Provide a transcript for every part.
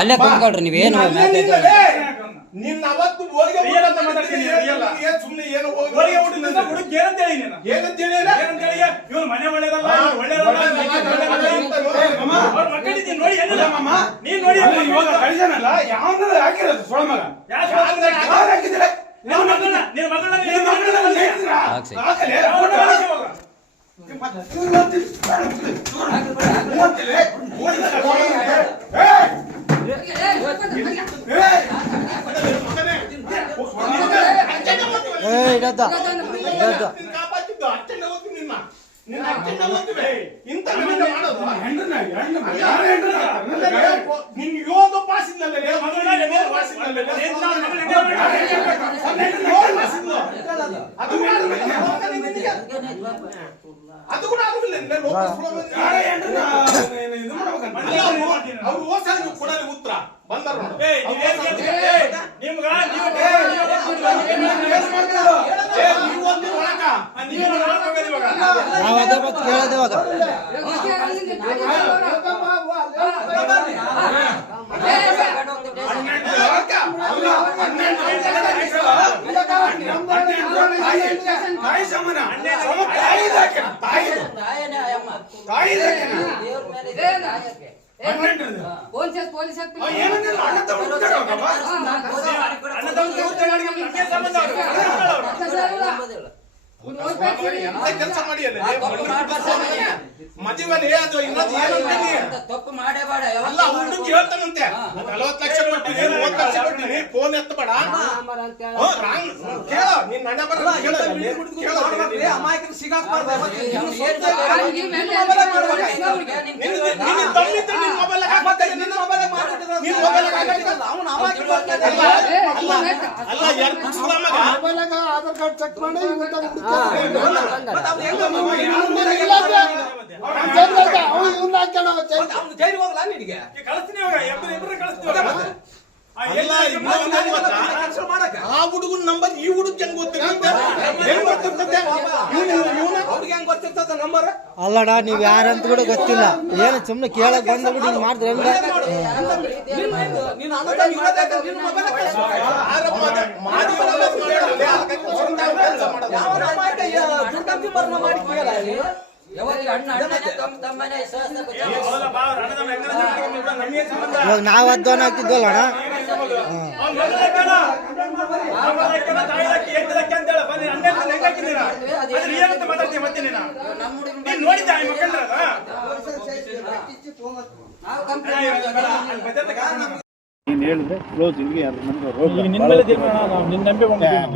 ಅಲ್ಲೇ ಕುಂತ್ಕೊಳ್ರಿ ನೀವೇನು ನಿನ್ನ ಅವತ್ತು ಹೋಳಿಗೆ ಸುಮ್ಮನೆ ಏನು ಹೋಳಿಗೆ ಊಟದಿಂದ ಹುಡುಗಿ ಏನಂತ ಹೇಳಿ ಇವನು ಮನೆ ಒಳ್ಳೆದಲ್ಲ ನೀನ್ ನೋಡಿ ಇವಾಗ ಕಳಿಸನಲ್ಲ ಯಾವ್ದು ಹಾಕಿರೋದು ಸೊಳ ಮಗ ಹಾಕಿದ್ರೆ ಅದು ಕೂಡ ಕೊಡಲಿ ಉತ್ತರ ಬಂದರು ಕೆಲಸ ಮಾಡಿ ಮದುವೆ ಅದು ತಪ್ಪು ಮಾಡೇಬೇಡ ಅಲ್ಲ ಹುಡುಗಿ ಹೇಳ್ತಾನಂತೆ 40 ಲಕ್ಷ ಕೊಟ್ಟಿನಿ 30 ಲಕ್ಷ ಕೊಟ್ಟಿನಿ ಫೋನ್ ಎತ್ತಬೇಡ ಕೇಳ ನಿನ್ನ ಹಣ ಬರಲ್ಲ ಅಮಾಯಕರು ಸಿಗಾಕ್ಬಾರ್ದು ಆಧಾರ್ ಕಾರ್ಡ್ ಚೆಕ್ ಮಾಡಿ ಆ ಹುಡುಗನ ನಂಬರ್ ಈ ಹುಡುಗ ಹೆಂಗ್ ಗೊತ್ತಿರ್ತದೆ ನಂಬರ್ ಅಲ್ಲಡ ನೀವ್ ಯಾರಂತ ಕೂಡ ಗೊತ್ತಿಲ್ಲ ಏನು ಸುಮ್ನೆ ಕೇಳಕ್ ಬಂದ್ಬಿಟ್ಟು ಹಿಂಗ್ ಮಾಡಿದ್ರೆ ಇವಾಗ ನಾವ್ ಅಧ್ವಾನ ಆಗ್ತಿದ್ವಲ್ಲ ಅಣ್ಣ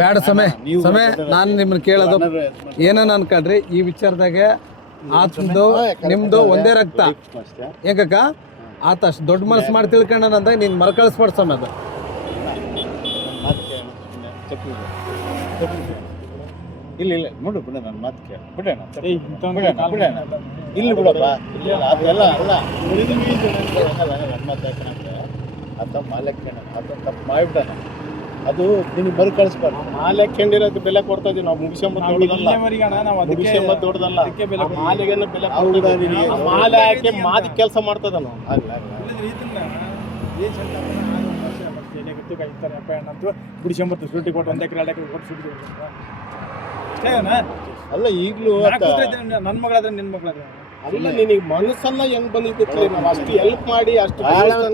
ಬೇಡ ಸಮಯ ನಾನು ನಿಮ್ಮನ್ನ ಕೇಳೋದು ಏನನ್ನ ಅನ್ಕೊಂಡ್ರಿ ಈ ವಿಚಾರದಾಗ ಆತಂದು ನಿಮ್ದು ಒಂದೇ ರಕ್ತ ಯಾಕಕ್ಕ ಆತ ಅಷ್ಟು ದೊಡ್ಡ ಮನಸ್ಸು ಮಾಡಿ ತಿಳ್ಕೊಂಡಂದಾಗ ನೀನ್ ಮರಕಳಿಸ್ಬಾರ್ದು ಸಮಯ ಅದು ಇಲ್ಲ ನೋಡು ಬಿಡ ನನ್ನ ಮಾತು ಕೇಳ ಬಿಡೋಣ ಇಲ್ಲಿ ಬಿಡಪ್ಪ ಅದೆಲ್ಲ ಅಲ್ಲ ನನ್ನ ಮಾತಾಡ್ಕೊಂಡ್ರೆ ಆತ ಮಾಲಕ್ಕೆ ಆತ ತಪ್ಪು ಮಾಡಿಬಿಟ್ಟಾನ ಅದು ನಿನಗೆ ಬರು ಕಳಿಸ್ಬಾರ್ದು ಮಾಲೆ ಹಾಕೊಂಡಿರೋದು ಬೆಲೆ ಕೊಡ್ತಾ ಇದೀವಿ ನಾವು ಮುಗಿಸ್ಕೊಂಬತ್ತು ದೊಡ್ಡದಲ್ಲ ಮಾಲೆಗೆ ಬೆಲೆ ಮಾಲೆ ಹಾಕಿ ಮಾದಿ ಕೆಲಸ ಮಾಡ್ತದನು ಬಿಡಿಸಂಬತ್ತು ಸುಟ್ಟಿ ಕೊಟ್ಟು 1 ಎಕರೆ 2 ಎಕರೆ ಕೊಟ್ಟು ಸುಟ್ಟಿ ಅಲ್ಲ ಈಗಲೂ ನನ್ನ ಮಗಳಾದ್ರೆ ನಿನ್ನ ಮಗಳಾದ್ರೆ ಅಲ್ಲ ನಿನಗೆ ಮನಸ್ಸನ್ನ ಹೆಂಗ್ ಬಂದಿತ್ತು ನಾವು ಅಷ್ಟು ಹೆಲ್ಪ್ ಮಾಡಿ ಅಷ್ಟು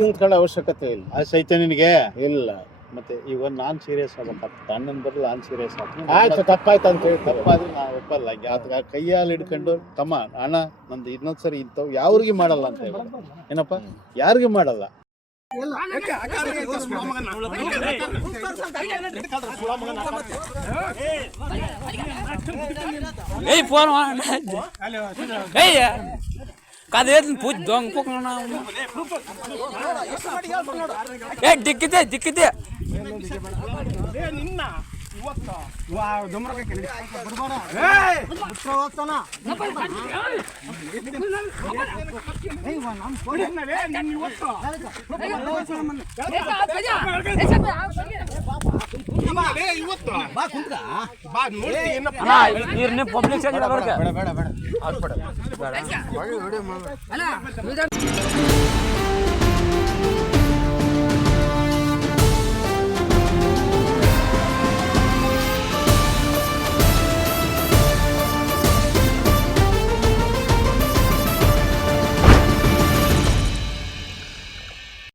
ನಿಂತ್ಕೊಳ್ಳೋ ಅವಶ್ಯಕತೆ ಇಲ್ಲ ಆ ಸಹಿತ ನಿನಗೆ ಇಲ್ಲ ಮತ್ತೆ ಈಗ ನಾನು ಸೀರಿಯಸ್ ಆಗ್ಬೇಕಾಗ್ತದೆ ಅಣ್ಣನ ಬರಲು ನಾನು ಸೀರಿಯಸ್ ಆಗ್ತೀನಿ ಆಯ್ತು ತಪ್ಪಾಯ್ತು ಅಂತ ಹೇಳಿ ತಪ್ಪಾದ್ರೆ ನಾವು ಒಪ್ಪಲ್ಲ ಆತ ಕೈಯಲ್ಲಿ ಹಿಡ್ಕೊಂಡು ತಮ್ಮ ಅಣ್ಣ ನಂದು ಇನ್ನೊಂದ್ಸರಿ ಇಂಥವು ಯಾವ್ರಿಗೆ ಮಾಡಲ್ಲ ಅಂತ ಹೇಳಿ ಏನಪ್ಪ ಯಾರಿಗೂ ಮಾಡಲ್ಲ ದಿಕ್ಕಿದೆ ಪಬ್ಲಿಕ್